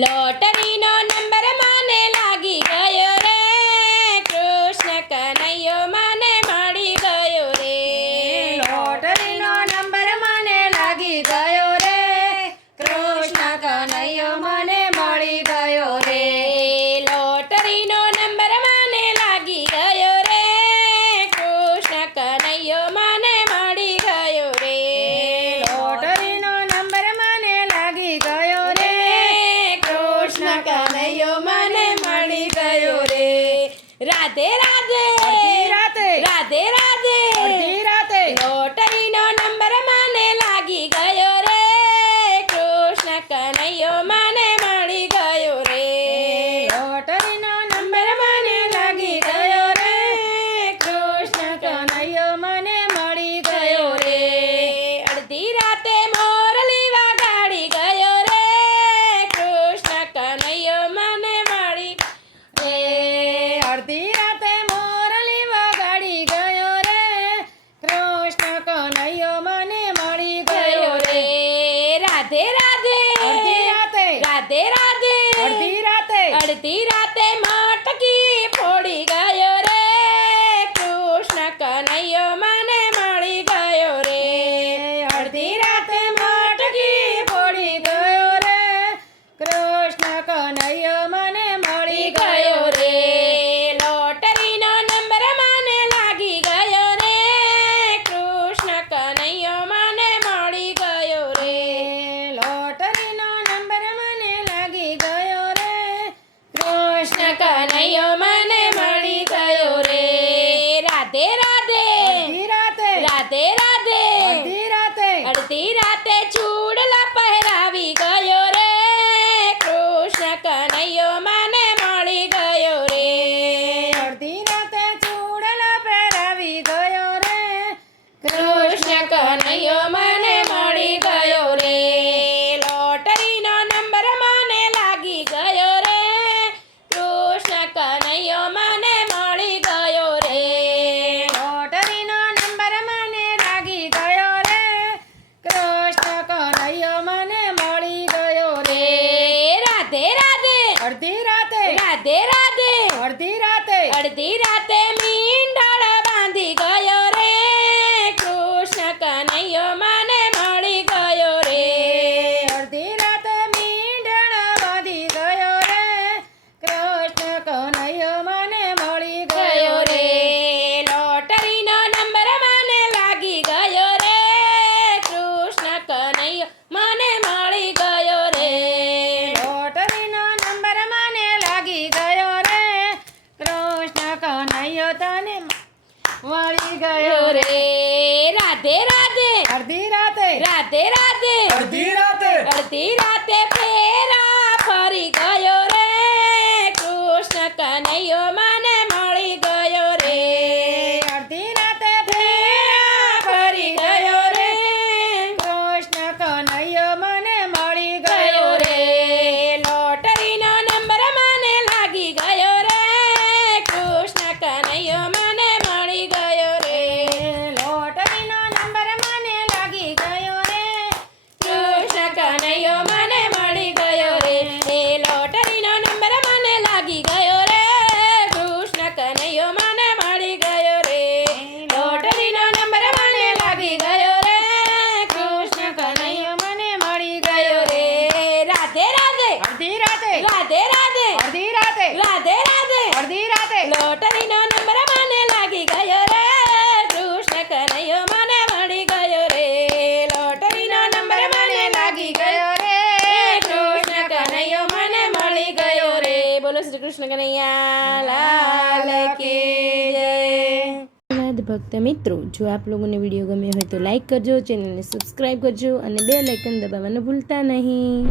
લોટરીનો number મને લાગી ગયો રે, કૃષ્ણ કનૈયો મને મળી ગયો રે. લોટરીનો નંબર મને લાગી ગયો રે, કૃષ્ણ કનૈયો મને મળી ગયો રે. લોટરીનો નંબર મને લાગી ગયો રે, કૃષ્ણ કનૈયો મને મળી ગયો રે. લોટરીનો નંબર મને લાગી ગયો રે, કૃષ્ણ કનૈયો મને મળી ગયો રે. રાધે રાધે અડધી રાતે, રાધે રાધે અડધી રાતે, લોટરીનો નંબર મને લાગી ગયો રે, કૃષ્ણ કનૈયો મને મળી ગયો રે. લોટરીનો નંબર મને લાગી ગયો રે, કૃષ્ણ કનૈયો મને મળી ગયો રે. અડધી રાતે મોરલી વગાડી ગયો રે, કૃષ્ણ કનૈયો મને મળી રે અડધી રાતે મોરલી વગાડી ગયો રે, કૃષ્ણ કનૈયો મને મળી ગયો રે. રાધે રાધે અડધી રાતે, રાધે રાધે અડધી રાતે, અડધી રાતે મટકી ફોડી ગયો રે, કૃષ્ણ કનૈયો મને મળી ગયો રે. અડધી રાતે મટકી ફોડી ગયો રે, કૃષ્ણ કનૈયો મને મળી ગયો રે. લોટરીનો નંબર મને લાગી ગયો રે, કૃષ્ણ કનૈયો મને મળી ગયો રે. લોટરીનો નંબર મને લાગી ગયો રે, કૃષ્ણ કનૈયો મને મળી ગયો રે. રાધે રાધે અડધી રાતે, રાધે રાધે અડધી રાતે, અડધી રાતે ચૂડલા પહેરાવી ગયો રે, કૃષ્ણ કનૈયો મને મળી ગયો રે. અડધી રાતે ચૂડલા પહેરાવી ગયો રે, કૃષ્ણ કનૈયો મને મળી ગયો રે. લોટરીનો નંબર મને લાગી ગયો રે, કૃષ્ણ કનૈયો મને મળી ગયો રે. લોટરીનો નંબર મને લાગી ગયો રે, કૃષ્ણ કનૈયો મને મળી ગયો રે. રાધે રાધે અડધી રાતે, રાધે રાધે અડધી રાતે, અડધી રાતે મીંઢળ બાંધી ગયો રે, કૃષ્ણ કનૈયો મને મળી ગયો રે. અડધી રાતે મીંઢણ બાંધી ગયો રે, કૃષ્ણ કનૈયો મને મળી ગયો રે. લોટરીનો નંબર મને લાગી ગયો રે, કૃષ્ણ કનૈયો મને મળી ગયો રે. લોટરીનો નંબર મને લાગી ગયો રે, કૃષ્ણ કનૈયો તને મળી ગયો રે. રાધે રાધે અડધી રાતે, રાધે રાધે અડધી રાતે, અડધી રાતે ફેરા ફરી ગયો રે, કૃષ્ણ કનૈયો મને મળી ગયો રે. અડધી રાતે ફેરા ફરી ગયો રે, કૃષ્ણ કનૈયો મને મળી ગયો રે. લોટરીનો નંબર મને લાગી ગયો રે, કૃષ્ણ કનૈયો મને મળી ગયો રે. લોટરીનો નંબર મને લાગી ગયો રે, કૃષ્ણ કનૈયો મને મળી ગયો રે. લોટરીનો નંબર મને લાગી ગયો રે, કૃષ્ણ કનૈયો મને મળી ગયો રે. લોટરીનો નંબર મને લાગી ગયો રે, કૃષ્ણ કનૈયો મને મળી ગયો રે. રાધે રાધે અડધી રાતે, રાધે રાધે અડધી રાતે, રાધે રાધે અડધી રાતે, લોટરીનો નંબર મને લાગી ગયો રે, કૃષ્ણ કનૈયો મને મળી ગયો રે. લોટરીનો નંબર મને લાગી ગયો રે, કૃષ્ણ કનૈયો મને મળી ગયો રે. બોલો શ્રી કૃષ્ણ કનૈયા લાલ કી જય. ભક્ત મિત્રો, જો આપ લોકોને વિડીયો ગમ્યો હોય તો લાઈક કરજો, ચેનલને સબસ્ક્રાઈબ કરજો અને બેલ આઇકન દબાવવાનું ભૂલતા નહીં.